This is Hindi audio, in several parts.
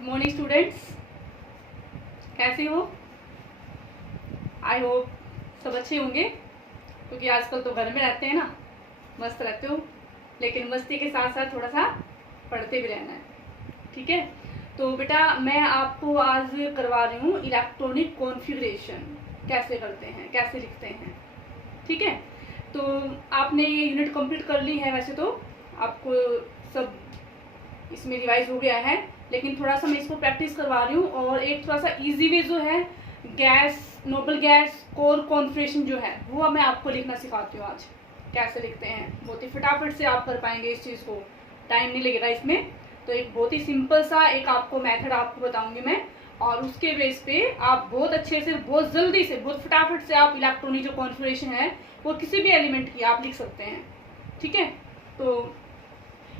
गुड मॉर्निंग स्टूडेंट्स, कैसे हो? आई होप सब अच्छे होंगे, क्योंकि आजकल तो घर में रहते हैं ना, मस्त रहते हो, लेकिन मस्ती के साथ साथ थोड़ा सा पढ़ते भी रहना है। ठीक है, तो बेटा मैं आपको आज करवा रही हूँ इलेक्ट्रॉनिक कॉन्फ़िगरेशन कैसे करते हैं, कैसे लिखते हैं। ठीक है, तो आपने ये यूनिट कंप्लीट कर ली है, वैसे तो आपको सब इसमें रिवाइज हो गया है, लेकिन थोड़ा सा मैं इसको प्रैक्टिस करवा रही हूँ। और एक थोड़ा सा इजी वे जो है gas, noble gas core configuration जो है वो मैं आपको लिखना सिखाती हूँ आज। कैसे लिखते हैं बहुत ही फटाफट से आप कर पाएंगे इस चीज़ को, टाइम नहीं लगेगा इसमें। तो एक बहुत ही सिंपल सा एक आपको मेथड आपको बताऊंगी मैं, और उसके बेस पे आप बहुत अच्छे से, बहुत जल्दी से, बहुत फटाफट से आप इलेक्ट्रॉनिक जो कॉन्फ़िगरेशन है वो किसी भी एलिमेंट की आप लिख सकते हैं। ठीक है, तो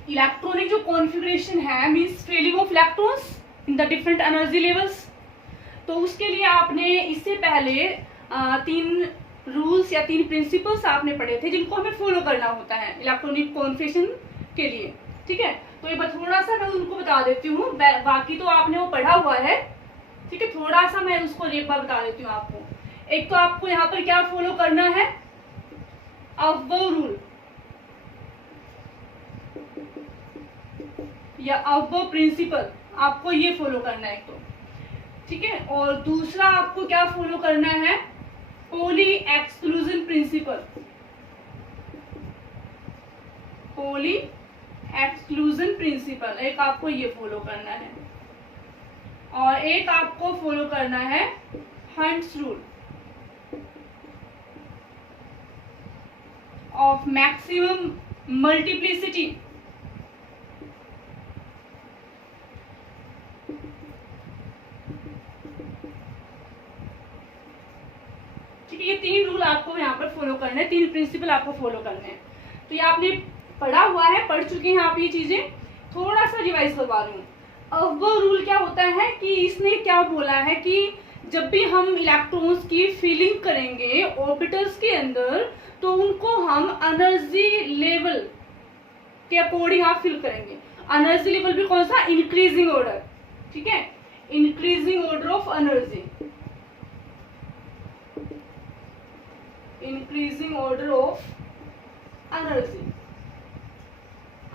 इलेक्ट्रॉनिक जो कॉन्फ़िगरेशन है means trailing of electrons in the different energy levels. तो उसके लिए आपने इससे पहले 3 रूल्स या 3 प्रिंसिपल्स आपने पढ़े थे जिनको हमें फॉलो करना होता है इलेक्ट्रॉनिक कॉन्फ़िगरेशन के लिए। ठीक है, तो एक बार थोड़ा सा मैं उनको बता देती हूँ, बाकी तो आपने वो पढ़ा हुआ है। ठीक है, थोड़ा सा मैं उसको एक बार बता देती हूँ आपको। एक तो आपको यहाँ पर क्या फॉलो करना है, अवबो रूल या अवबो प्रिंसिपल, आपको ये फॉलो करना है एक तो। ठीक है, और दूसरा आपको क्या फॉलो करना है, poly exclusion principle. Poly exclusion principle एक आपको ये फॉलो करना है, और एक आपको फॉलो करना है hunts rule of maximum multiplicity. ठीक है, ये 3 रूल आपको यहाँ पर फॉलो करने हैं, 3 प्रिंसिपल आपको फॉलो करने हैं। तो ये आपने पढ़ा हुआ है, पढ़ चुके हैं आप ये चीजें, थोड़ा सा रिवाइज करवा रही हूँ। अब वो रूल क्या होता है कि इसने क्या बोला है कि जब भी हम इलेक्ट्रॉन्स की फीलिंग करेंगे ऑर्बिटल्स के अंदर, तो उनको हम एनर्जी लेवल के अकॉर्डिंग आप फिल करेंगे। एनर्जी लेवल भी कौन सा, इंक्रीजिंग ऑर्डर। ठीक है, increasing order of energy, increasing order of energy.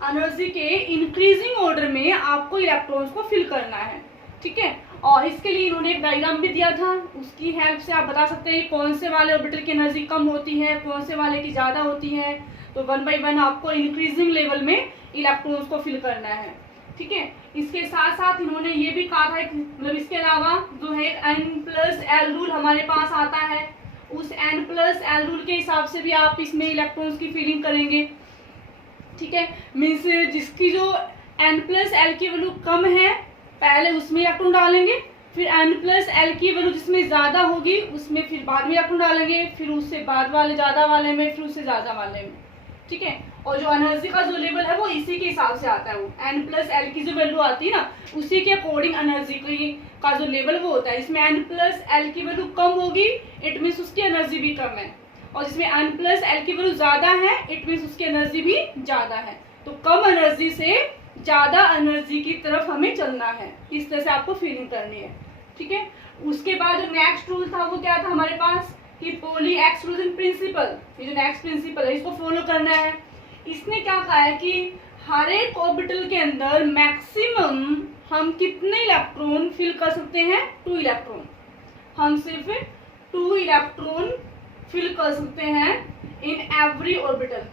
Energy के इंक्रीजिंग ऑर्डर में आपको इलेक्ट्रॉन्स को फिल करना है। ठीक है, और इसके लिए इन्होंने एक डायग्राम भी दिया था, उसकी हेल्प से आप बता सकते हैं कौन से वाले ऑर्बिटल की एनर्जी कम होती है, कौन से वाले की ज्यादा होती है। तो 1 बाय 1 आपको इंक्रीजिंग लेवल में इलेक्ट्रॉन्स को फिल करना है। ठीक है, इसके साथ साथ इन्होंने ये भी कहा था, मतलब इसके अलावा जो है N+L रूल हमारे पास आता है, उस N+L रूल के हिसाब से भी आप इसमें इलेक्ट्रॉन्स की फीलिंग करेंगे। ठीक है, मीन्स जिसकी जो N+L की वैल्यू कम है पहले उसमें इलेक्ट्रॉन डालेंगे, फिर N+L की वैल्यू जिसमें ज्यादा होगी उसमें फिर बाद में इलेक्ट्रॉन डालेंगे, फिर उससे बाद वाले ज्यादा वाले में, फिर उससे ज्यादा वाले में। ठीक है, और जो एनर्जी का जो लेवल है वो इसी के हिसाब से आता है, वो N+L की जो वैल्यू आती है ना उसी के अकॉर्डिंग एनर्जी का जो लेवल वो होता है। इसमें N+L की वैल्यू कम होगी, इट मीन्स उसकी एनर्जी भी कम है, और जिसमें N+L की वैल्यू ज्यादा है, इट मीन्स उसकी एनर्जी भी ज्यादा है। तो कम एनर्जी से ज्यादा एनर्जी की तरफ हमें चलना है, इस तरह से आपको फीलिंग करनी है। ठीक है, उसके बाद जो नेक्स्ट रूल था वो क्या था हमारे पास कि पॉली एक्सक्लूजन प्रिंसिपल। ये जो नेक्स्ट प्रिंसिपल है इसको फॉलो करना है। इसने क्या कहा है कि हर एक ऑर्बिटल के अंदर मैक्सिमम हम कितने इलेक्ट्रॉन फिल कर सकते हैं, 2 इलेक्ट्रॉन। हम सिर्फ 2 इलेक्ट्रॉन फिल कर सकते हैं in every orbital.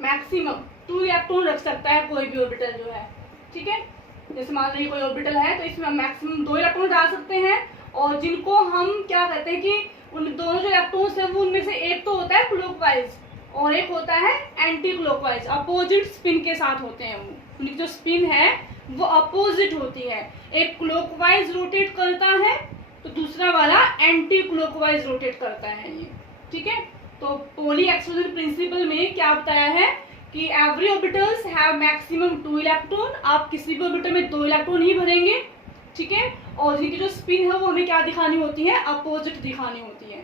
Maximum 2 electron रख सकता है कोई भी ऑर्बिटल जो है। ठीक है, जैसे मान लीजिए कोई ऑर्बिटल है तो इसमें मैक्सिमम 2 इलेक्ट्रॉन डाल सकते हैं, और जिनको हम क्या कहते हैं कि उन दोनों जो इलेक्ट्रॉन्स है वो उनमें से एक तो होता है क्लॉकवाइज और एक होता है एंटी क्लॉकवाइज, अपोजिट स्पिन के साथ होते हैं। वो उनकी जो स्पिन है वो अपोजिट होती है, एक क्लॉकवाइज रोटेट करता है तो दूसरा वाला एंटी क्लॉकवाइज रोटेट करता है ये। ठीक है, तो पॉली एक्सक्लूजन प्रिंसिपल में क्या बताया है कि every orbitals have maximum 2 electron. आप किसी भी ऑर्बिटल में 2 इलेक्ट्रॉन ही भरेंगे। ठीक है, और जिनकी जो स्पिन है वो हमें क्या दिखानी होती है, अपोजिट दिखानी होती है।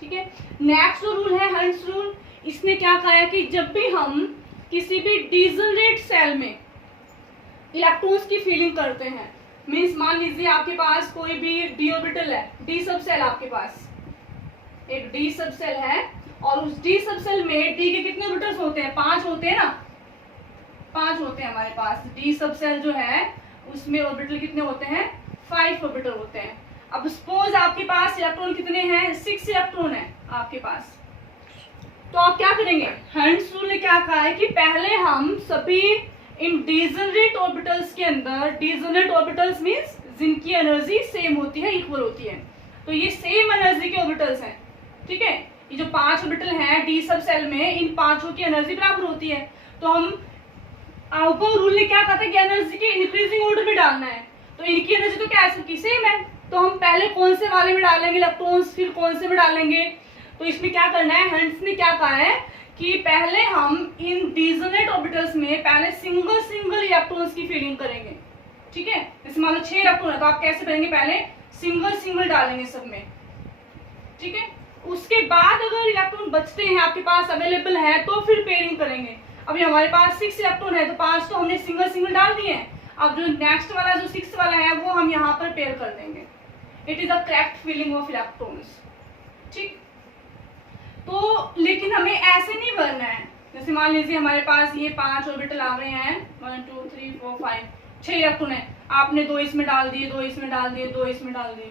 ठीक है, नेक्स्ट जो रूल है हंट्स रूल, इसने क्या कहा है कि जब भी हम किसी भी डिजनरेट सेल में इलेक्ट्रॉन्स की फीलिंग करते हैं। मीन्स मान लीजिए आपके पास कोई भी डी ऑर्बिटल है, डी सब सेल, आपके पास एक डी सब सेल है और उस डी सब सेल में डी के कितने ऑर्बिटल्स होते हैं? 5 होते हैं ना, 5 होते हैं हमारे पास। डी सब सेल जो है उसमें ऑर्बिटल कितने होते हैं? 5 ऑर्बिटल होते हैं। अब सपोज आपके पास इलेक्ट्रॉन कितने हैं? 6 इलेक्ट्रॉन है आपके पास। तो आप क्या करेंगे? हंट्स रूल ने क्या कहा है कि पहले हम सभी इन डिजनरेट ऑर्बिटल्स के अंदर, डिजनरेट ऑर्बिटल्स मींस जिनकी एनर्जी सेम होती है, इक्वल होती है, तो ये सेम एनर्जी के ऑर्बिटल्स हैं, ठीक है। ये जो 5 ऑर्बिटल हैं डी सब सेल में, इन पांचों की एनर्जी बराबर होती है। तो हम आउपर रूल ने क्या कहा था कि एनर्जी के इंक्रीजिंग ऑर्डर में डालना है, तो इनकी एनर्जी तो क्या सबकी सेम है, तो हम पहले कौन से वाले में डालेंगे इलेक्ट्रॉन्स, फिर कौन से में डालेंगे। तो इसमें क्या करना है, हंट्स ने क्या कहा है कि पहले हम इन डिजोनेट ऑर्बिटल्स में पहले सिंगल सिंगल इलेक्ट्रॉन्स की फीलिंग करेंगे, ठीक है। जैसे मान लो 6 इलेक्ट्रॉन है तो आप कैसे करेंगे? पहले सिंगल सिंगल डालेंगे सब में, ठीक है। उसके बाद अगर इलेक्ट्रॉन बचते हैं आपके पास अवेलेबल है तो फिर पेयरिंग करेंगे। अभी हमारे पास 6 इलेक्ट्रॉन है तो 5 तो हमने सिंगल सिंगल डाल दिए हैं। अब जो नेक्स्ट वाला जो 6 वाला है वो हम यहाँ पर पेयर कर देंगे। It is a correct feeling of electrons, ठीक। तो लेकिन हमें ऐसे नहीं भरना है। जैसे मान लीजिए हमारे पास ये 5 ऑर्बिटल आ गए हैं, 1 2 3 4 5 6 इलेक्ट्रॉन है, आपने 2 इसमें डाल दिए, 2 इसमें डाल दिए, 2 इसमें डाल दिए,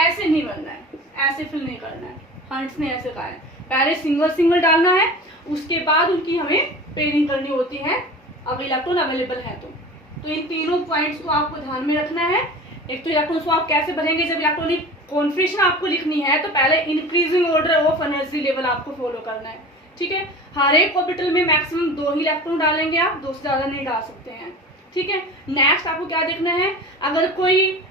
ऐसे नहीं भरना है, ऐसे फिल नहीं करना है। हंट्स ने ऐसे कहा है पहले सिंगल सिंगल डालना है, उसके बाद उनकी हमें पेयरिंग करनी होती है अगर इलेक्ट्रॉन अवेलेबल है तो इन तीनों पॉइंट्स को आपको ध्यान में रखना है। एक तो इलेक्ट्रॉन्स को आप कैसे भरेंगे, जब इलेक्ट्रॉनिक कॉन्फिगरेशन आपको लिखनी है तो पहले increasing order of energy level आपको फॉलो करना है, ठीक है। हर एक ऑर्बिटल में मैक्सिमम 2 ही इलेक्ट्रॉन डालेंगे आप, 2 से ज्यादा नहीं डाल सकते हैं, ठीक है। नेक्स्ट आपको क्या देखना है, अगर कोई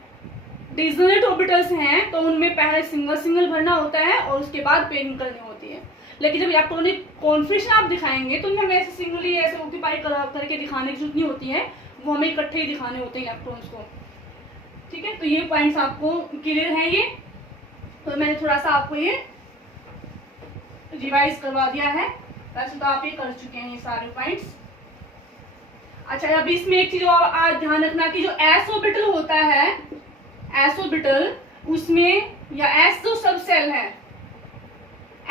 डिजोनेट ऑर्बिटल्स हैं तो उनमें पहले सिंगल सिंगल भरना होता है और उसके बाद पेयरिंग करनी होती है। लेकिन जब इलेक्ट्रॉनिक कॉन्फिगरेशन आप दिखाएंगे तो उनमें ऐसे सिंगली ऐसे ऑक्यूपाई करके दिखाने की जरूरत नहीं होती है, वो हमें इकट्ठे ही दिखाने होते हैं इलेक्ट्रॉन्स को, ठीक है। तो ये पॉइंट्स आपको क्लियर है ये, तो मैंने थोड़ा सा आपको ये रिवाइज करवा दिया है, वैसे तो आप ये कर चुके हैं ये सारे पॉइंट्स। अच्छा, अब इसमें एक चीज और आज ध्यान रखना कि जो एस ऑर्बिटल होता है, एस ऑर्बिटल उसमें या एस जो सब सेल है,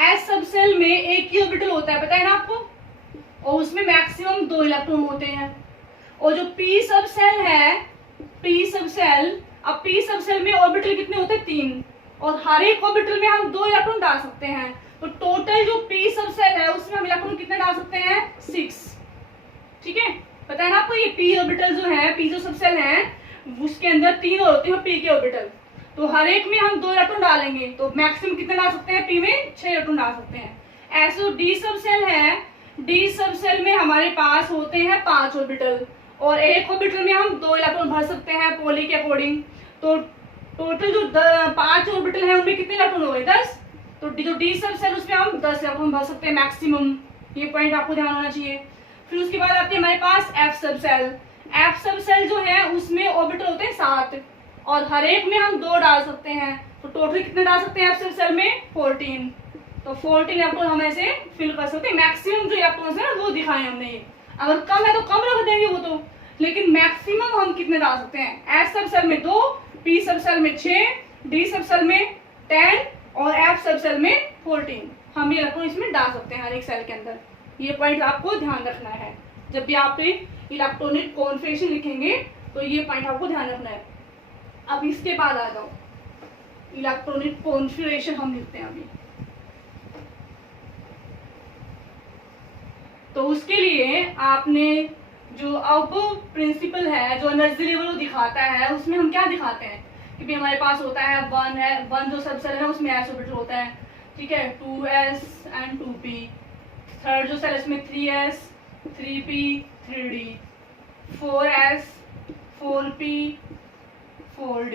एस सब सेल में एक ही ऑर्बिटल होता है, पता है ना आपको, और उसमें मैक्सिमम 2 इलेक्ट्रॉन होते हैं। और जो पी सब सेल है, पी सब सेल, अब पी सब सेल में ऑर्बिटल कितने होते हैं? 3, और हर एक ऑर्बिटल में हम 2 इलेक्ट्रॉन डाल सकते हैं। तो टोटल जो पी सब सेल है उसमें हम इलेक्ट्रॉन कितने डाल सकते हैं? 6, ठीक है। पता है ना आपको, ये पी ऑर्बिटल जो है, पी जो सब सेल है उसके अंदर 3 होते हैं पी के ऑर्बिटल, तो हर एक में हम 2 इलेक्ट्रॉन डालेंगे तो मैक्सिमम कितने डाल सकते हैं? पी में 6 इलेक्ट्रॉन डाल सकते हैं। ऐसे डी सब सेल है, डी सब सेल में हमारे पास होते हैं 5 ऑर्बिटल और एक ऑर्बिटल में हम 2 इलेक्ट्रॉन भर सकते हैं पॉली के अकॉर्डिंग। तो टोटल जो 5 ऑर्बिटल है उनमें कितने इलेक्ट्रॉन हो गए? 10। तो जो डी सब सेल उसमें हम 10 इलेक्ट्रॉन भर सकते हैं मैक्सिमम, ये पॉइंट आपको ध्यान होना चाहिए। फिर उसके बाद आती है हमारे पास एफ सब सेल। एफ सब सेल जो है उसमें ऑर्बिटल होते हैं 7 और हर एक में हम 2 डाल सकते हैं, तो टोटल कितने डाल सकते हैं एफ सब सेल में? 14। तो 14 इलेक्ट्रॉन हम ऐसे फिल कर सकते हैं। मैक्सिमम जो इलेक्ट्रॉन है वो दिखाए हमने, ये अगर कम है तो कम रख देंगे वो तो, लेकिन मैक्सिमम हम कितने डाल सकते हैं? एफ सब सेल में 2, पी सब सेल में 6, डी सब सेल में 10 और एफ सब सेल में 14 हम ये इलेक्ट्रॉन इसमें डाल सकते हैं हर एक सेल के अंदर। ये पॉइंट आपको ध्यान रखना है जब भी आप इलेक्ट्रॉनिक कॉन्फिगरेशन लिखेंगे, तो ये पॉइंट आपको ध्यान रखना है। अब इसके बाद आ जाओ इलेक्ट्रॉनिक कॉन्फिगरेशन हम लिखते हैं अभी। तो उसके लिए आपने जो आउटपुट प्रिंसिपल है, जो एनर्जी लेवल दिखाता है, उसमें हम क्या दिखाते हैं कि भी हमारे पास होता है 1 है, 1 जो सब सेल है उसमें एस ऑर्बिटल होता है, ठीक है, 2s एंड 2p। थर्ड जो सेल इसमें 3s 3p 3d, 4s 4p 4d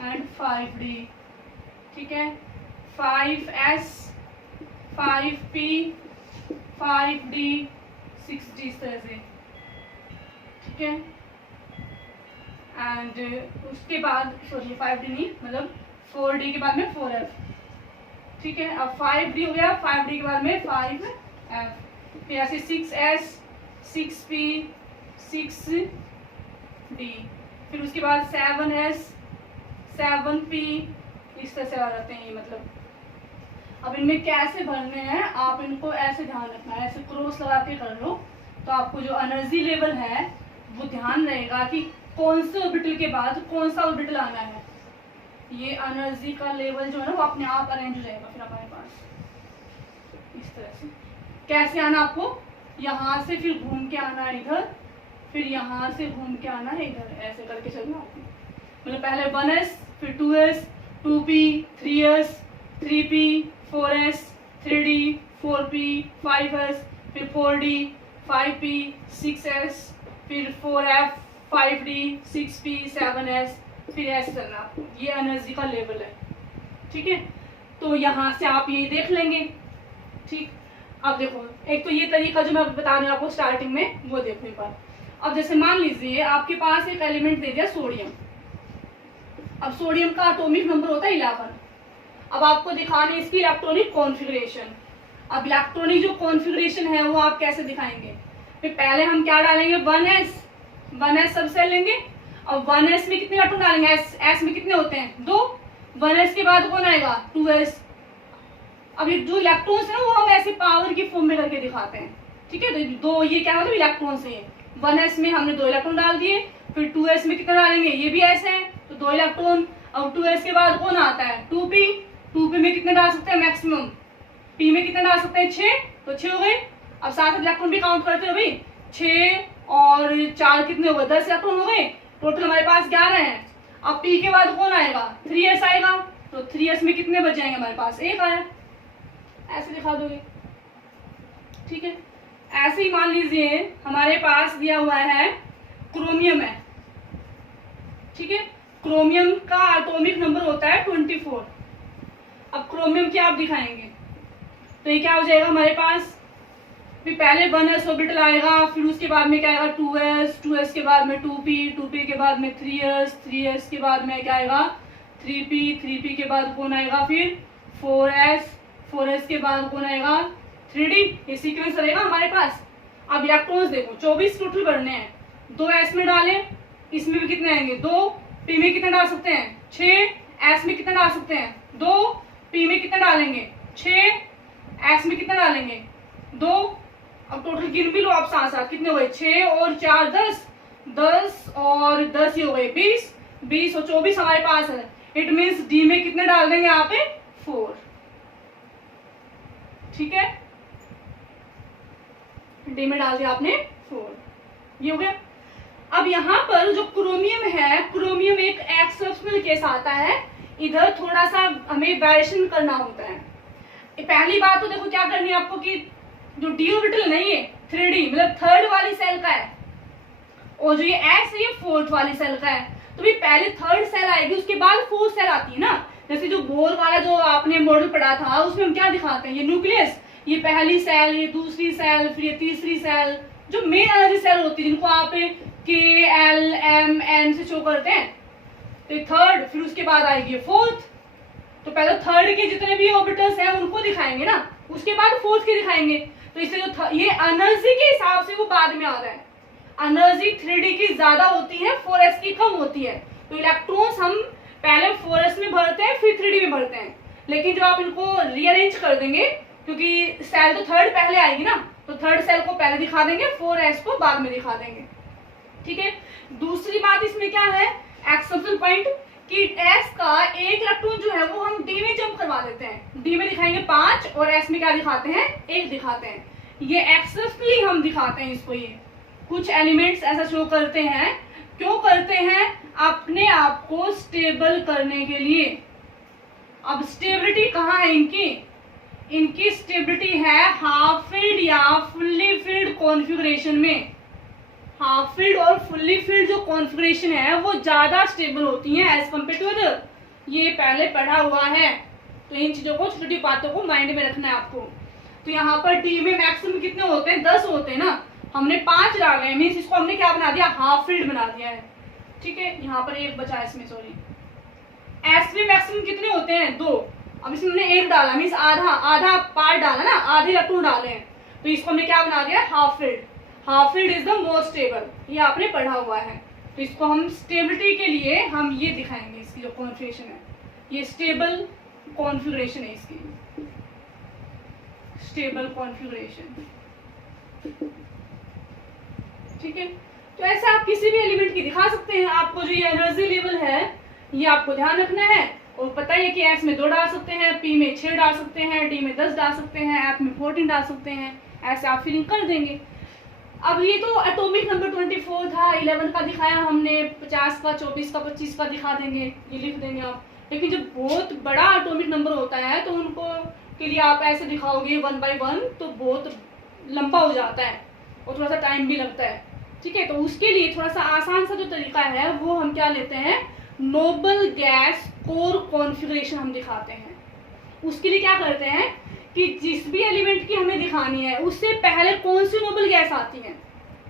and 5d, ठीक है, 5s 5p 5d 6d इस तरह से, ठीक है। एंड उसके बाद सॉरी 5d नहीं, मतलब 4d के बाद में 4f, ठीक है। अब 5d हो गया, 5d के बाद में 5f, फिर ऐसे 6s 6p 6d, फिर उसके बाद 7s 7p, इस तरह से आ जाते हैं ये। मतलब अब इनमें कैसे भरने हैं आप इनको ऐसे ध्यान रखना है, ऐसे क्रॉस लगा के कर लो तो आपको जो एनर्जी लेवल है वो ध्यान रहेगा कि कौन से ऑर्बिटल के बाद कौन सा ऑर्बिटल आना है। ये एनर्जी का लेवल जो है ना वो अपने आप अरेंज हो जाएगा फिर हमारे पास इस तरह से। कैसे आना आपको, यहाँ से फिर घूम के आना है इधर, फिर यहाँ से घूम के आना है इधर, ऐसे करके चलना आपको। मतलब पहले 1s, फिर 2s, 2p, 3s, 3p, 4s, 3d, 4p, 5s, फिर 4d, 5p, 6s, फिर 4f, 5d, 6p, 7s, फिर ऐसे चलना आपको। ये एनर्जी का लेवल है, ठीक है। तो यहाँ से आप ये देख लेंगे, ठीक। अब देखो, एक तो ये तरीका जो मैं बता रही हूँ आपको स्टार्टिंग में, वो देखो एक बार। अब जैसे मान लीजिए आपके पास एक एलिमेंट दे दिया सोडियम। अब सोडियम का एटॉमिक नंबर होता है 11। अब आपको दिखाना है इसकी इलेक्ट्रॉनिक कॉन्फ़िगरेशन। अब इलेक्ट्रॉनिक जो कॉन्फ़िगरेशन है वो आप कैसे दिखाएंगे, फिर पहले हम क्या डालेंगे, 1s सबसे लेंगे। अब 1s में कितने इलेक्ट्रॉन डालेंगे, s में कितने होते हैं, 2। 1s के बाद कौन आएगा, 2s। अब ये जो इलेक्ट्रॉन्स है वो हम ऐसे पावर की फॉर्म में करके दिखाते हैं, ठीक है। तो दो, ये क्या मतलब इलेक्ट्रॉन्स है। 1s में हमने 2 इलेक्ट्रॉन डाल दिए, फिर 2s में कितने डालेंगे, ये भी ऐसे है तो 2 इलेक्ट्रॉन। अब 2s के बाद कौन आता है, 2p में कितने डाल सकते हैं मैक्सिमम, p में कितने डाल सकते हैं, 6, तो 6 हो गए। अब 7 इलेक्ट्रॉन भी काउंट करते हो भाई, 6 और 4 कितने हो गए, 10 इलेक्ट्रॉन हो गए, टोटल हमारे पास 11 हैं। अब p के बाद कौन आएगा, 3s आएगा, तो 3s में कितने बच जाएंगे हमारे पास, 1 आया। ऐसे दिखा दोगे, ठीक है। ऐसे ही मान लीजिए हमारे पास दिया हुआ है क्रोमियम है, ठीक है। क्रोमियम का एटॉमिक नंबर होता है 24। अब क्रोमियम क्या आप दिखाएंगे, तो ये क्या हो जाएगा हमारे पास, फिर पहले 1s ऑर्बिटल आएगा, फिर उसके बाद में क्या आएगा 2s के बाद में 2p के बाद में 3s के बाद में क्या आएगा 3p के बाद कौन आएगा, फिर 4s के बाद कौन आएगा 3d। ये सीक्वेंस रहेगा हमारे पास। अब इलेक्ट्रॉन्स देखो 24 टोटल भरने हैं, 2s में डालें, इसमें भी कितने आएंगे 2, p में कितने डाल सकते हैं 6, s में कितने डाल सकते हैं 2, p में कितने डालेंगे 6, s में कितने डालेंगे 2। अब टोटल गिन भी लो आप साथ साथ, कितने हो गए 6 और 4 10 और 10 ही हो गए 20 और 24 हमारे पास है। इट मीन्स डी में कितने डाल देंगे यहाँ पे 4, ठीक है। डी में डाल दिया आपने 4, ये हो गया। अब यहाँ पर जो क्रोमियम है, क्रोमियम एक एक्सेप्शनल केस आता है, इधर थोड़ा सा हमें वेरिएशन करना होता है। पहली बात तो देखो क्या करनी है आपको कि जो डी ऑर्बिटल नहीं है 3d मतलब थर्ड वाली सेल का है, और जो ये s है ये फोर्थ वाली सेल का है। तो भी पहले थर्ड सेल आएगी, उसके बाद फोर्थ सेल आती है ना। जैसे जो बोर वाला जो आपने मॉडल पढ़ा था उसमें हम क्या दिखाते हैं, ये न्यूक्लियस, ये पहली सेल, ये दूसरी सेल, फिर ये तीसरी सेल, जो मेन एनर्जी सेल होती है जिनको आप KLMN से शो करते हैं। तो थर्ड, फिर उसके बाद आएगी फोर्थ। तो पहले थर्ड के जितने भी ऑर्बिटल्स हैं उनको दिखाएंगे ना, उसके बाद फोर्थ के दिखाएंगे। तो इससे जो ये एनर्जी के हिसाब से वो बाद में आ रहा है, एनर्जी 3d की ज्यादा होती है, 4s की कम होती है। तो इलेक्ट्रॉन्स हम पहले 4s में भरते हैं फिर 3d में भरते हैं। लेकिन जो आप इनको रीअरेंज कर देंगे, क्योंकि सेल तो थर्ड पहले आएगी ना, तो थर्ड सेल को पहले दिखा देंगे, 4s को बाद में दिखा देंगे, ठीक है। दूसरी बात इसमें क्या है एक्सेप्शनल पॉइंट, कि s का एक इलेक्ट्रॉन जो है वो हम d में जंप करवा देते हैं। d में दिखाएंगे 5 और s में क्या दिखाते हैं 1 दिखाते हैं। ये एक्सेप्शनली हम दिखाते हैं इसको। ये कुछ एलिमेंट्स ऐसा शो करते हैं, क्यों करते हैं, अपने आप को स्टेबल करने के लिए। अब स्टेबिलिटी कहाँ है इनकी स्टेबिलिटी है हाफ फिल्ड या फुल्ली फिल्ड कॉन्फ़िगरेशन में। हाफ फिल्ड और फुल्ली फिल्ड जो कॉन्फ़िगरेशन है वो ज्यादा स्टेबल होती हैं एज कम्पेयर टू अदर। ये पहले पढ़ा हुआ है, तो इन चीजों को, छोटी बातों को माइंड में रखना है आपको। तो यहाँ पर डी में मैक्सिमम कितने होते हैं 10 होते हैं ना, हमने 5 डाले हैं, मीन्स इसको हमने क्या बना दिया हाफ फिल्ड बना दिया है, ठीक है। यहाँ पर 1 बचा है इसमें, सॉरी। एस में मैक्सिमम कितने होते हैं 2, अब इसमें हमने 1 डाला, मीन्स आधा पार्ट डाला ना, आधे इलेक्ट्रॉन डाले हैं, तो इसको हमने क्या बना दिया half filled. Half field is the most stable, ये आपने पढ़ा हुआ है। तो इसको हम स्टेबिलिटी के लिए हम ये दिखाएंगे, इसकी जो कॉन्फ़िगरेशन है, ये स्टेबल कॉन्फ़िगरेशन है, इसकी स्टेबल कॉन्फ़िगरेशन, ठीक है। तो ऐसे आप किसी भी एलिमेंट की दिखा सकते हैं। आपको जो ये एनर्जी लेवल है ये आपको ध्यान रखना है, और पता है कि S में 2 डाल सकते हैं, P में 6 डाल सकते हैं, D में 10 डाल सकते हैं, F में 14 डाल सकते हैं, ऐसे आप फिलिंग कर देंगे। अब ये तो एटॉमिक नंबर 24 था, 11 का दिखाया हमने, 50 का, 24 का, 25 का दिखा देंगे, ये लिख देंगे आप। लेकिन जब बहुत बड़ा एटॉमिक नंबर होता है तो उनको के लिए आप ऐसे दिखाओगे 1 by 1 तो बहुत लंबा हो जाता है और थोड़ा सा टाइम भी लगता है, ठीक है। तो उसके लिए थोड़ा सा आसान सा जो तरीका है वो हम क्या लेते हैं, नोबल गैस कोर कॉन्फ़िगरेशन हम दिखाते हैं। उसके लिए क्या करते हैं कि जिस भी एलिमेंट की हमें दिखानी है उससे पहले कौन सी नोबल गैस आती है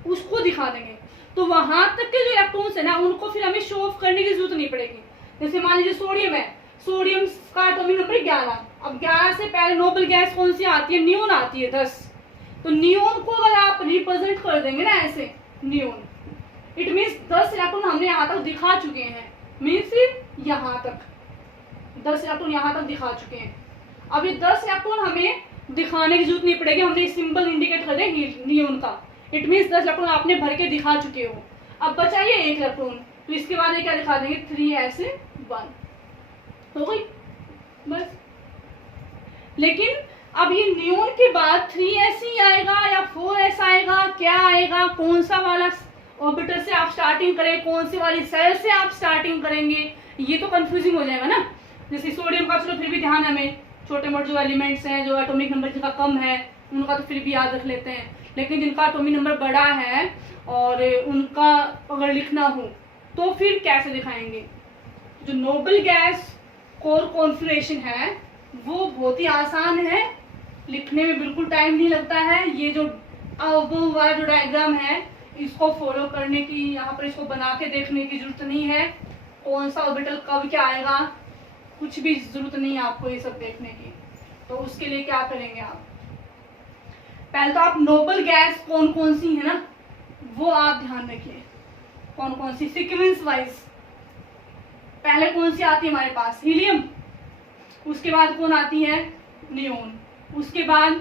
उसको दिखा देंगे, तो वहां तक के जो इलेक्ट्रॉन्स है ना उनको फिर हमें शो ऑफ करने की जरूरत नहीं पड़ेगी। जैसे मान लीजिए सोडियम है, सोडियम का एटॉमिक नंबर 11, अब 11 से पहले नोबल गैस कौन सी आती है, नियोन आती है 10। तो नियोन को अगर आप रिप्रेजेंट कर देंगे ना ऐसे नियोन, इट मीन्स 10 इलेक्ट्रॉन हमने यहाँ तक दिखा चुके हैं, मीन्स यहाँ तक 10 इलेक्ट्रॉन यहाँ तक दिखा चुके हैं। अब ये 10 इलेक्ट्रॉन हमें दिखाने की जरूरत नहीं पड़ेगी, हमने सिंबल इंडिकेट कर दिया नियोन का, इट मीन्स 10 इलेक्ट्रॉन आपने भर के दिखा चुके हो। अब बचा ये 1 इलेक्ट्रॉन, तो इसके बाद ये क्या दिखा देंगे, 3s1 हो गई बस। लेकिन अब ये नियोन के बाद 3s ही आएगा या 4s आएगा, क्या आएगा, कौन सा वाला ऑर्बिटल से आप स्टार्टिंग करें, कौन सी वाली सेल से आप स्टार्टिंग करेंगे, ये तो कंफ्यूजिंग हो जाएगा ना। जैसे सोडियम का चलो फिर भी ध्यान है, हमें छोटे मोटे जो एलिमेंट्स हैं जो एटॉमिक नंबर जिनका कम है उनका तो फिर भी याद रख लेते हैं, लेकिन जिनका एटॉमिक नंबर बड़ा है और उनका अगर लिखना हो तो फिर कैसे दिखाएंगे। जो नोबल गैस कोर कॉन्फ़िगरेशन है वो बहुत ही आसान है, लिखने में बिल्कुल टाइम नहीं लगता है। ये जो वाला जो डायग्राम है इसको फॉलो करने की, यहाँ पर इसको बना के देखने की जरूरत नहीं है, कौन सा ऑर्बिटल कब क्या आएगा कुछ भी जरूरत नहीं है आपको ये सब देखने की। तो उसके लिए क्या करेंगे आप, पहले तो आप नोबल गैस कौन कौन सी है ना वो आप ध्यान रखिए, कौन कौन सी सीक्वेंस वाइज। पहले कौन सी आती है हमारे पास, हीलियम, उसके बाद कौन आती है, नियोन, उसके बाद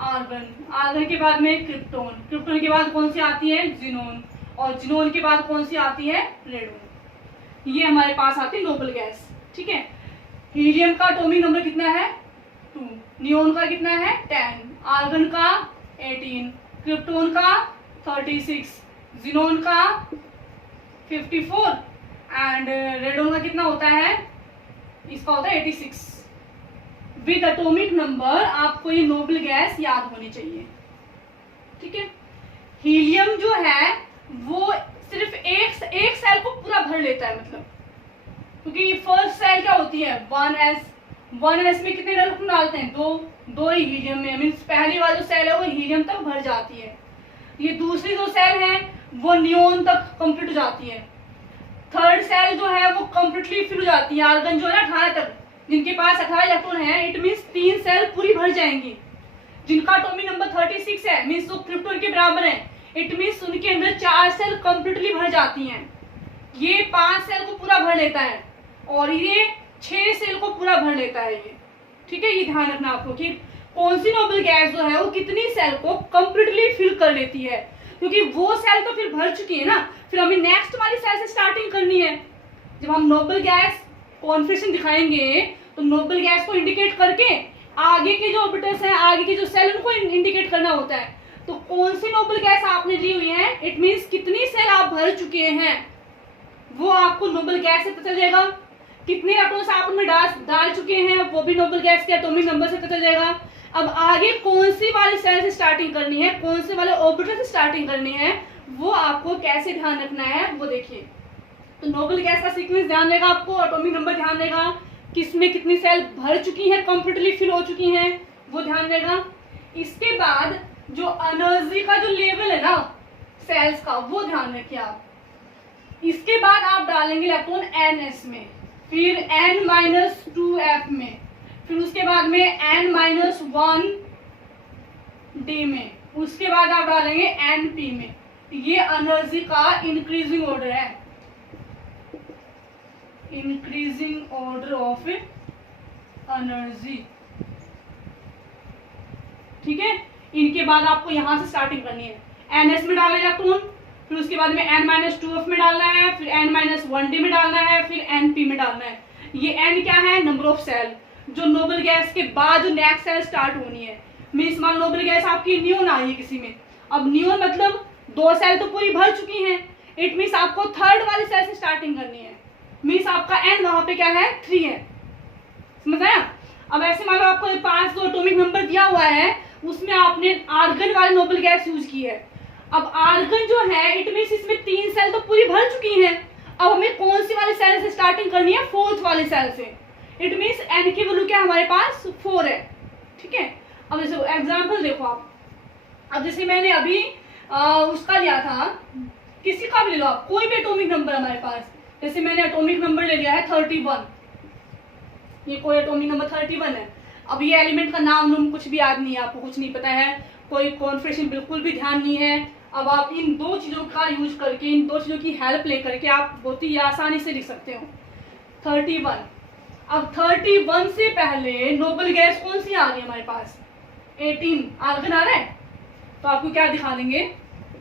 आर्गन, आर्गन के बाद में क्रिप्टोन, क्रिप्टोन के बाद कौन सी आती है, जिनोन, और जिनोन के बाद कौन सी आती है, रेडोन। ये हमारे पास आती है नोबल गैस, ठीक है। हीलियम का एटॉमिक नंबर कितना है, 2, नियोन का कितना है, 10, आर्गन का 18, क्रिप्टोन का 36, जिनोन का 54 एंड रेडोन का कितना होता है, इसका होता है 86। विद एटॉमिक नंबर आपको ये नोबल गैस याद होनी चाहिए, ठीक है। हीलियम जो है वो सिर्फ एक सेल को पूरा भर लेता है, मतलब क्योंकि फर्स्ट सेल क्या होती है 1s में कितने इलेक्ट्रॉन डालते हैं, दो ही हीलियम में, मीन्स पहली वाली जो सेल है वो हीलियम तक भर जाती है। ये दूसरी जो सेल है वो नियोन तक कंप्लीट हो जाती है। थर्ड सेल जो है वो कंप्लीटली फिल हो जाती है, आर्गन जो है ना 18 तक, जिनके पास 18 इलेक्ट्रॉन है, इट मीन्स 3 सेल पूरी भर जाएंगी। जिनका एटॉमिक नंबर 36 है, मीन्स जो क्रिप्टोन के बराबर है, इट मीन्स उनके अंदर 4 सेल कंप्लीटली भर जाती हैं। ये 5 सेल को पूरा भर लेता है और ये 6 सेल को पूरा भर लेता है ये, ठीक है। ये ध्यान रखना आपको कि कौन सी नोबल गैस जो है वो कितनी सेल को कंप्लीटली फिल कर लेती है, क्योंकि वो सेल तो फिर भर चुकी है ना, फिर हमें नेक्स्ट वाली सेल से स्टार्टिंग करनी है। जब हम नोबल गैस कॉन्फ़िगरेशन दिखाएंगे तो नोबल गैस को इंडिकेट करके आगे के जो ऑर्बिटल्स हैं, आगे के जो सेल, उनको इंडिकेट करना होता है। तो कौन सी नोबल गैस आपने ली हुई है, इट मीन्स कितनी सेल आप भर चुके हैं, वो आपको नोबल गैस से पता चल जाएगा। कितने इलेक्ट्रॉन्स आप उनमें डाल चुके हैं वो भी नोबल गैस के एटॉमिक नंबर से पता चल जाएगा। अब आगे कौन सी वाली सेल से स्टार्टिंग करनी है, कौन से वाले ऑर्बिटल से स्टार्टिंग करनी है, वो आपको कैसे ध्यान रखना है वो देखिए। तो नोबल गैस का सीक्वेंस ध्यान देगा आपको, एटॉमिक नंबर ध्यान देगा, किसमें कितनी सेल भर चुकी है, कंप्लीटली फिल हो चुकी हैं, वो ध्यान देगा। इसके बाद जो एनर्जी का जो लेवल है ना सेल्स का, वो ध्यान रखिए आप। इसके बाद आप डालेंगे इलेक्ट्रॉन ns में, फिर n-2f में, फिर उसके बाद में n-1 d में, उसके बाद आप डालेंगे NP में। ये एनर्जी का इंक्रीजिंग ऑर्डर है, इंक्रीजिंग ऑर्डर ऑफ एनर्जी। ठीक है, इनके बाद आपको यहां से स्टार्टिंग करनी है। NS में डालना इलेक्ट्रॉन, फिर उसके बाद में N-2F में डालना है, फिर N-1D में डालना है, फिर NP में डालना है। ये N क्या है? नंबर ऑफ सेल, जो नोबल गैस के बाद जो नेक्स्ट सेल स्टार्ट होनी है। मीन्स मान नोबल गैस आपकी न्यून आई है किसी में, अब न्यून मतलब 2 सेल तो पूरी भर चुकी हैं, इट मीन्स आपको थर्ड वाली सेल से स्टार्टिंग करनी है। मीन्स आपका N वहां पे क्या है? 3 है, समझ आया? अब ऐसे मान लो आपको 5 जो एटॉमिक नंबर दिया हुआ है उसमें आपने आर्गन वाली नोबल गैस यूज की है। अब आर्गन जो है इट मीन्स इसमें 3 सेल तो पूरी भर चुकी हैं, अब हमें कौन सी वाली सेल से स्टार्टिंग करनी है? 4th वाली सेल से। इट मीन्स N की वैल्यू क्या हमारे पास? 4 है। ठीक है, अब जैसे एग्जाम्पल देखो आप, अब जैसे मैंने अभी उसका लिया था, किसी का भी ले लो आप, कोई भी एटॉमिक नंबर हमारे पास, जैसे मैंने एटॉमिक नंबर ले लिया है 31, ये कोई एटॉमिक नंबर 31 है। अब ये एलिमेंट का नाम कुछ भी याद नहीं है, आपको कुछ नहीं पता है, कोई कॉन्फ़िगरेशन बिल्कुल भी ध्यान नहीं है। अब आप इन 2 चीज़ों का यूज करके, इन 2 चीज़ों की हेल्प लेकर के आप बहुत ही आसानी से लिख सकते हो 31। अब 31 से पहले नोबल गैस कौन सी आ रही है हमारे पास? 18 आर्गन आ रहा है, तो आपको क्या दिखा देंगे?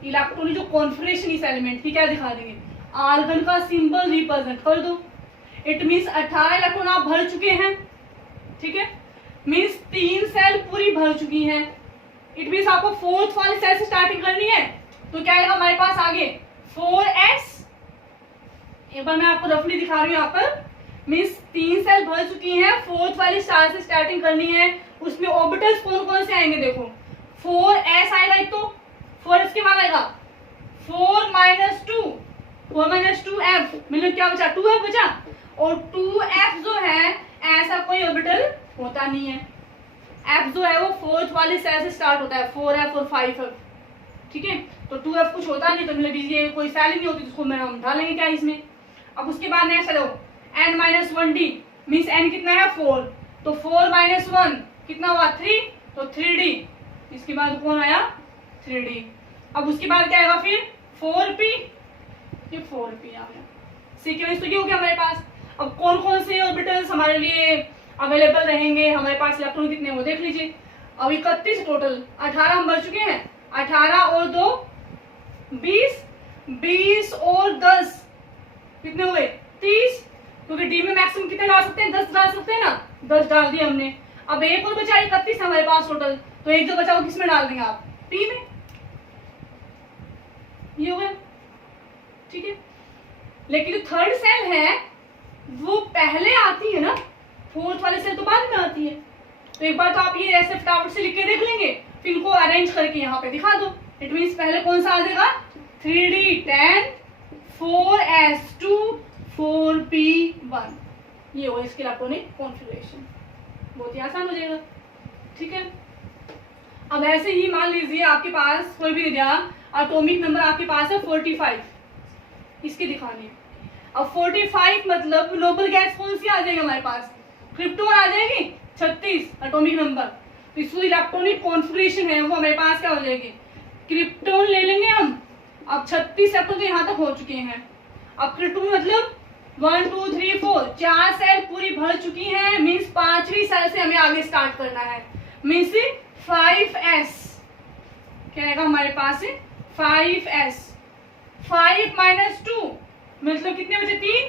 इलेक्ट्रॉनिक जो कॉन्फ़िगरेशन इस एलिमेंट की क्या दिखा देंगे? आर्गन का सिंबल रिप्रेजेंट कर दो। इट मीन्स 18 इलेक्ट्रॉन आप भर चुके हैं। ठीक है, मीन्स 3 सेल पूरी भर चुकी हैं। इट मीन्स आपको 4th वाली सेल से स्टार्टिंग करनी है, तो क्या आएगा हमारे पास आगे? 4s। एक बार मैं आपको रफली दिखा रही हूँ यहाँ पर, मीन्स 3 सेल भर चुकी हैं, 4th वाली स्टार से स्टार्टिंग करनी है। उसमें ऑर्बिटल्स कौन कौन से आएंगे? देखो 4s आएगा एक, तो 4s के बाद आएगा 4 - 2f, मतलब क्या बचा? 2f बचा, और 2f जो है ऐसा कोई ऑर्बिटल होता नहीं है। f जो है वो 4th वाली सेल से स्टार्ट होता है, 4f और 5f। ठीक है, तो 2f कुछ होता नहीं, तो मतलब ये कोई सेल ही नहीं होती, जिसको मैं हम डालेंगे क्या इसमें। अब उसके बाद नेक्स्ट चलो N-1D, मीन्स N कितना है? 4, तो 4 - 1 कितना हुआ? 3, तो 3D। इसके बाद कौन आया? 3D। अब उसके बाद क्या आएगा फिर? 4p, ये 4p आ गया। सीक्वेंस तो ये हो गया हमारे पास। अब कौन कौन से ऑर्बिटल्स हमारे लिए अवेलेबल रहेंगे, हमारे पास इलेक्ट्रॉन कितने वो देख लीजिए। अब 31 टोटल, 18 हम भर चुके हैं, 18 और 2 20, 20 और 10 कितने हुए? 30, क्योंकि डी में मैक्सिमम कितने डाल सकते हैं? 10 डाल सकते हैं ना, 10 डाल दिए हमने। अब एक और बचा 31 हमारे पास टोटल, तो एक जो बचा वो किस में डाल देंगे आप? पी में। ये हो गया। ठीक है, लेकिन जो थर्ड सेल है वो पहले आती है ना, 4th वाले सेल तो बाद में आती है। तो एक बार तो आप ये ऐसे फटाफट से लिख के देख लेंगे, फिर इनको अरेंज करके यहाँ पे दिखा दो। इट मीन्स पहले कौन सा आ जाएगा? 3D10, 4s2, 4p1। ये हो इसके इलेक्ट्रॉनिक कॉन्फ़िगरेशन, बहुत ही आसान हो जाएगा। ठीक है, अब ऐसे ही मान लीजिए आपके पास कोई भी दिया एटॉमिक नंबर आपके पास है 45, इसके दिखाने। अब 45 मतलब नोबल गैस कौन सी आ जाएगी हमारे पास? क्रिप्टोन आ जाएगी 36 एटॉमिक नंबर, तो इसको इलेक्ट्रॉनिक कॉन्फ़िगरेशन है वो हमारे पास क्या हो जाएगी? क्रिप्टोन ले लेंगे हम। अब 36 इलेक्ट्रॉन तो यहाँ तक हो चुके हैं। अब क्रिप्टोन मतलब 1 2 3 4 4 सेल पूरी भर चुकी हैं, मीन्स 5वीं सेल से हमें आगे स्टार्ट करना है, मीन्स 5s क्या आएगा हमारे पास? 5s। 5 - 2 मतलब कितने बचे? 3,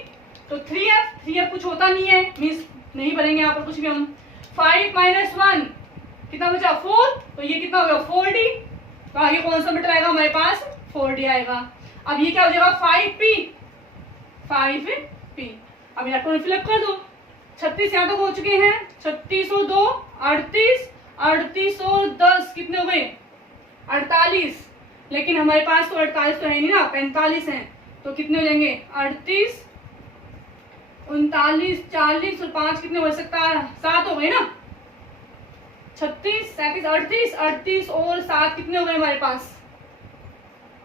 तो 3f कुछ होता नहीं है, मीन्स नहीं भरेंगे यहाँ पर कुछ भी हम। 5 - 1 कितना बचा? 4, तो ये कितना हो गया? 4d। तो आगे कौन सा मीटर आएगा हमारे पास? 4d आएगा। अब ये क्या हो जाएगा? 5p। अब इलेक्ट्रॉन फिलअप कर दो। 36 यहाँ तक हो चुके हैं, 36 और 2 38, 38 और 10 कितने हो गए? 48। लेकिन हमारे पास तो 48 तो है नहीं ना, 45 हैं, तो कितने हो जाएंगे? 38, 39, 40 और 5 कितने हो सकता है? 7 हो गए ना। 36, 37, 38, 38 और 7 कितने हो गए हमारे पास?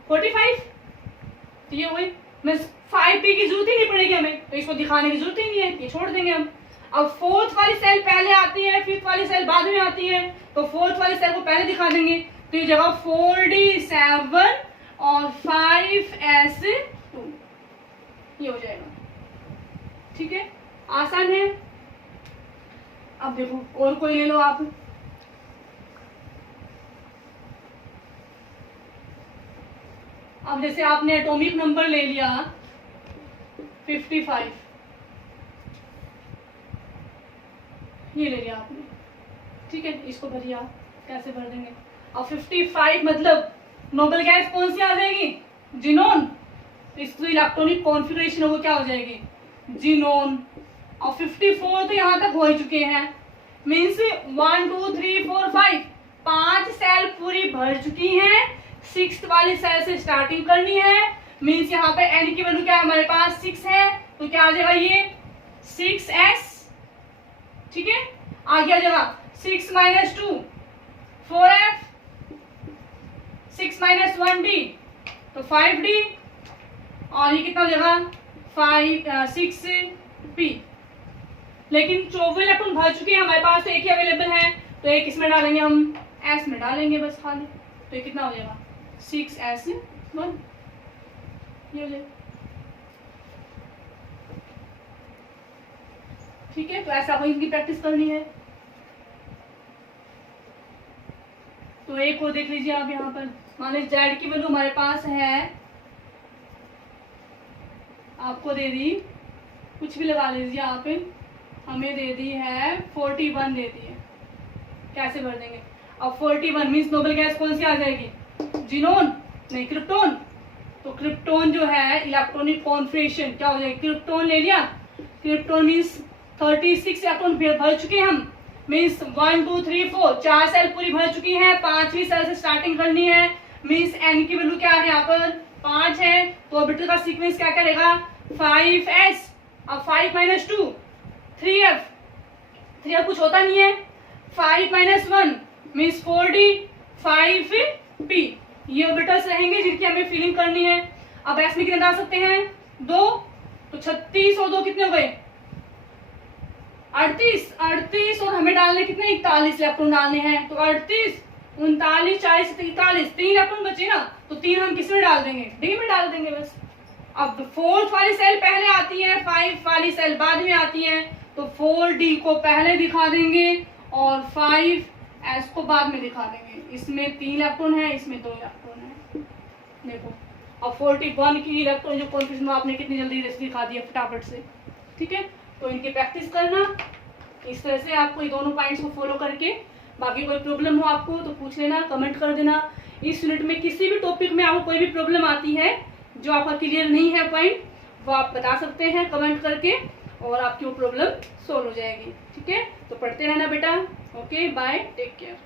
45। तो ये हुई, मैं 5p की जरूरत ही नहीं पड़ेगी हमें, तो इसको दिखाने की जरूरत ही नहीं है, ये छोड़ देंगे हम। अब 4th वाली सेल पहले आती है, 5th वाली सेल बाद में आती है, तो 4th वाली सेल को पहले दिखा देंगे, तो ये जगह 4d7 और 5s2 ये हो जाएगा। ठीक है, आसान है। अब देखो और कोई ले लो आप। अब जैसे आपने एटॉमिक नंबर ले लिया 55, ये ले लिया आपने। ठीक है, इसको भरिए आप, कैसे भर देंगे। अब 55 मतलब नोबल गैस कौन सी आ जाएगी, जिनोन। इसकी इलेक्ट्रॉनिक कॉन्फ़िगरेशन वो क्या हो जाएगी, जिनोन। और 54 तो यहाँ तक हो ही चुके हैं, मीन्स 1 2 3 4 5 5 सेल पूरी भर चुकी हैं। 6th वाली सेल से स्टार्टिंग करनी है, मीन्स यहाँ पे n की वैल्यू क्या है हमारे पास 6 है, तो क्या आ जाएगा ये 6s। ठीक है, आगे आ जाएगा 6 - 2 4f, 6 - 1d तो 5d, और ये कितना हो जाएगा 6p। लेकिन 24 इलेक्ट्रॉन भर चुके हैं हमारे पास, तो एक ही अवेलेबल है, तो एक इसमें डालेंगे हम, s में डालेंगे बस खाली। तो ये कितना हो जाएगा 6s1, ये हो जाएगा। ठीक है, तो ऐसा आपको इनकी प्रैक्टिस करनी है। तो एक और देख लीजिए आप यहाँ पर, मान लीजिए जेड की वैल्यू हमारे पास है, आपको दे दी, कुछ भी लगा लीजिए आप, हमें दे दी है 41 दे दी है। कैसे भर देंगे। अब 41 मीन्स नोबल गैस कौन सी आ जाएगी, जिनोन नहीं क्रिप्टोन। तो क्रिप्टोन जो है इलेक्ट्रॉनिक कॉन्फ़िगरेशन क्या हो जाएगी, क्रिप्टोन ले लिया। क्रिप्टोन मीन्स 36 इलेक्ट्रॉन भर चुके हैं हम, मीन्स 1 2 3 4 4 सेल पूरी भर चुकी है, 5वीं सेल से स्टार्टिंग करनी है, मीन्स n की वैल्यू क्या है यहाँ पर 5 है। तो ऑर्बिटल का सीक्वेंस क्या करेगा 5s। अब 5 - 2 3f, 3f कुछ होता नहीं है, 5 - 1 मीन्स 4d 5p। ये ऑर्बिटल्स रहेंगे जिनकी हमें फिलिंग करनी है। अब s में कितने डाल सकते हैं 2, तो 36 और 2 कितने हो गए 38 और हमें डालने कितने 41 इलेक्ट्रॉन डालने हैं, तो 38 39 40 43 3 इलेक्ट्रॉन बचे ना, तो 3 हम किस में डाल देंगे, डी में डाल देंगे बस। अब 4th वाली सेल पहले आती है, 5 वाली सेल बाद में आती है, तो 4d को पहले दिखा देंगे और 5s को बाद में दिखा देंगे। इसमें 3 इलेक्ट्रॉन है, इसमें 2 इलेक्ट्रॉन है। देखो अब 41 की इलेक्ट्रॉन जो कॉन्फ़िगरेशन आपने कितनी जल्दी दिखा दिया फटाफट से। ठीक है, तो इनकी प्रैक्टिस करना इस तरह से, आपको ये दोनों पॉइंट्स को फॉलो करके। बाकी कोई प्रॉब्लम हो आपको तो पूछ लेना, कमेंट कर देना। इस यूनिट में किसी भी टॉपिक में आपको कोई भी प्रॉब्लम आती है जो आपका क्लियर नहीं है पॉइंट, वो आप बता सकते हैं कमेंट करके, और आपकी वो प्रॉब्लम सोल्व हो जाएगी। ठीक है, तो पढ़ते रहना बेटा। Okay bye, take care.